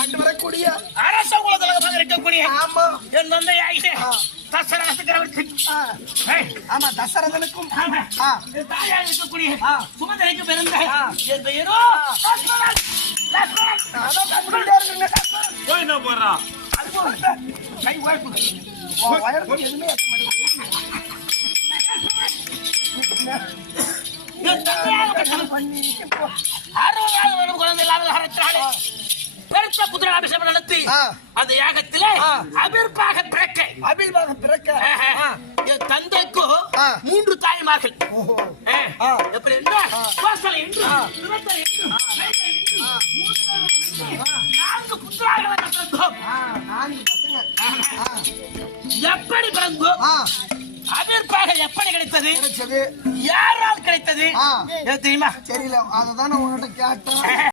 ஆண்டு வரக்கூடிய அரச உலகமாக இருக்கக்கூடிய ஆமா என் தந்தை ஆகிய தசரகத்துக்கு ஆமா தசரதனுக்கும் தாயாக இருக்கக்கூடிய சுமதலைக்கு பிறந்த என் பெயரோ என்ன போடுறான் கை வாய்ப்பு வயருக்கு எதுவுமே என் தந்தையாக குழந்தை இல்லாத பெருத்த புத்திர அபிஷேகம் நடத்தி அந்த யாகத்திலே அபிர்பாக பிறக்க என் தந்தைக்கு 3 தாய்மார்கள் எப்படி என்ன என்று 4 புத்திராக எப்படி பிறந்தோம் அபிர்பாக எப்படி கிடைத்தது யாரால் கிடைத்தது தெரியுமா தெரியல அததான உங்ககிட்ட கேட்டேன்